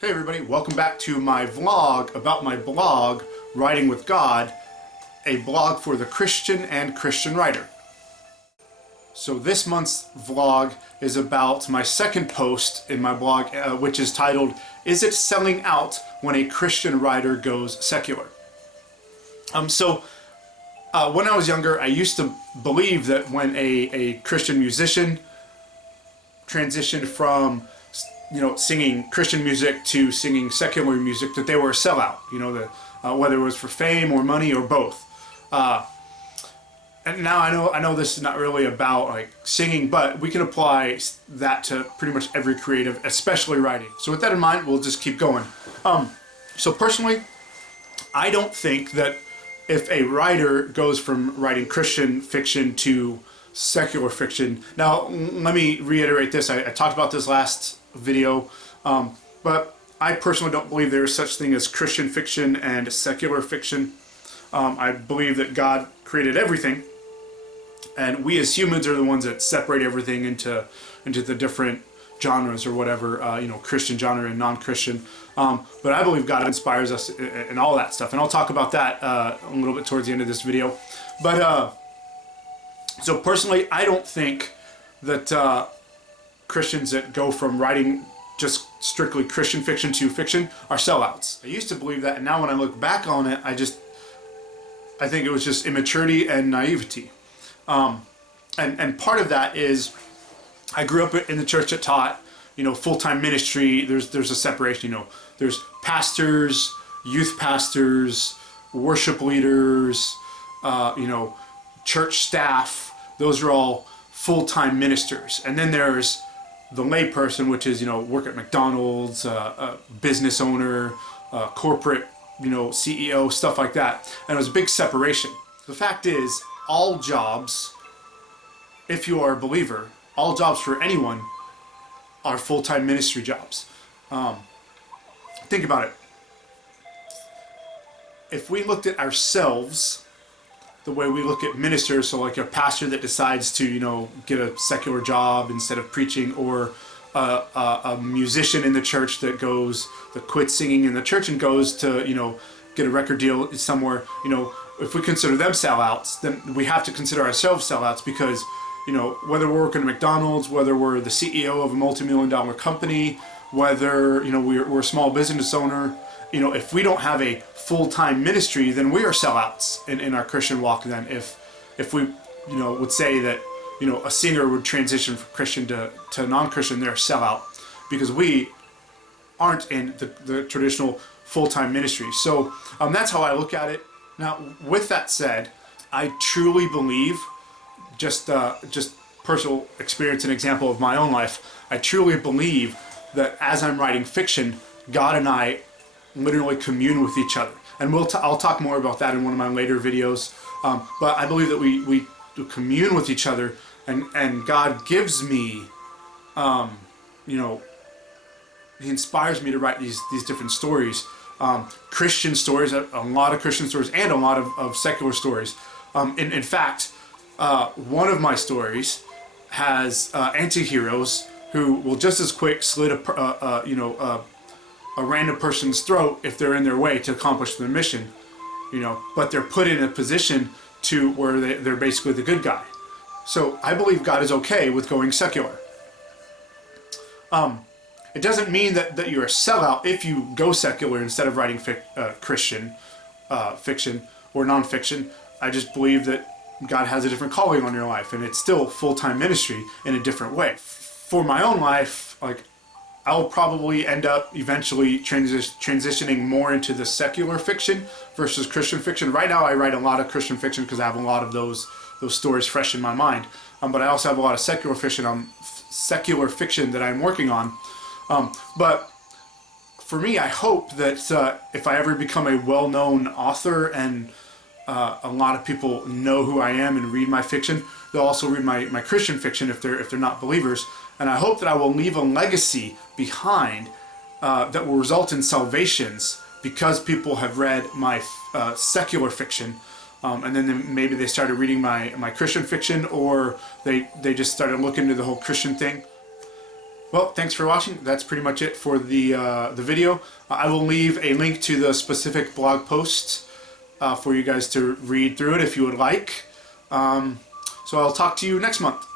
Hey everybody, welcome back to my vlog about my blog, Writing with God, a blog for the Christian and Christian writer. So this month's vlog is about my second post in my blog, which is titled, Is It Selling Out When a Christian Writer Goes Secular? When I was younger, I used to believe that when a Christian musician transitioned from singing Christian music to singing secular music, that they were a sellout. Whether it was for fame or money or both. And now I know this is not really about like singing, but we can apply that to pretty much every creative, especially writing. So with that in mind, we'll just keep going. So personally, I don't think that if a writer goes from writing Christian fiction to secular fiction. Now, let me reiterate this. I talked about this last video, but I personally don't believe there is such thing as Christian fiction and secular fiction. I believe that God created everything, and we as humans are the ones that separate everything into the different genres or whatever, Christian genre and non-Christian. But I believe God inspires us in all that stuff, and I'll talk about that a little bit towards the end of this video. But so personally, I don't think that Christians that go from writing just strictly Christian fiction to fiction are sellouts. I used to believe that, and now when I look back on it, I think it was just immaturity and naivety. And part of that is I grew up in the church that taught, full-time ministry. There's a separation. There's pastors, youth pastors, worship leaders, church staff. Those are all full-time ministers. And then there's the lay person, which is, work at McDonald's, a business owner, corporate, CEO, stuff like that. And it was a big separation. The fact is, all jobs, if you are a believer, all jobs for anyone are full-time ministry jobs. Think about it. If we looked at ourselves the way we look at ministers, so like a pastor that decides to, get a secular job instead of preaching, or a musician in the church that quits singing in the church and goes to, get a record deal somewhere, if we consider them sellouts, then we have to consider ourselves sellouts because, whether we're working at McDonald's, whether we're the CEO of a multi-million-dollar company, whether, we're a small business owner, if we don't have a full-time ministry, then we are sellouts in our Christian walk. Then if we would say that a singer would transition from Christian to non-Christian, they're a sellout because we aren't in the traditional full-time ministry. So that's how I look at it. Now, with that said, I truly believe, just personal experience and example of my own life, I truly believe that as I'm writing fiction, God and I literally commune with each other. And I'll talk more about that in one of my later videos. But I believe that we commune with each other, and God gives me, He inspires me to write these different stories. Christian stories, a lot of Christian stories, and a lot of secular stories. In fact, one of my stories has anti-heroes who will just as quick slit a random person's throat if they're in their way to accomplish their mission, but they're put in a position to where they're basically the good guy. So I believe God is okay with going secular. It doesn't mean that you're a sellout if you go secular instead of writing Christian fiction or non-fiction. I just believe that God has a different calling on your life, and it's still full-time ministry in a different way. For my own life, I'll probably end up eventually transitioning more into the secular fiction versus Christian fiction. Right now I write a lot of Christian fiction because I have a lot of those stories fresh in my mind. But I also have a lot of secular fiction that I'm working on. But for me, I hope that if I ever become a well-known author and a lot of people know who I am and read my fiction, they'll also read my Christian fiction if they're not believers. And I hope that I will leave a legacy behind that will result in salvations because people have read my secular fiction, and then maybe they started reading my Christian fiction, or they just started looking into the whole Christian thing. Well, thanks for watching. That's pretty much it for the video. I will leave a link to the specific blog posts for you guys to read through it if you would like. So I'll talk to you next month.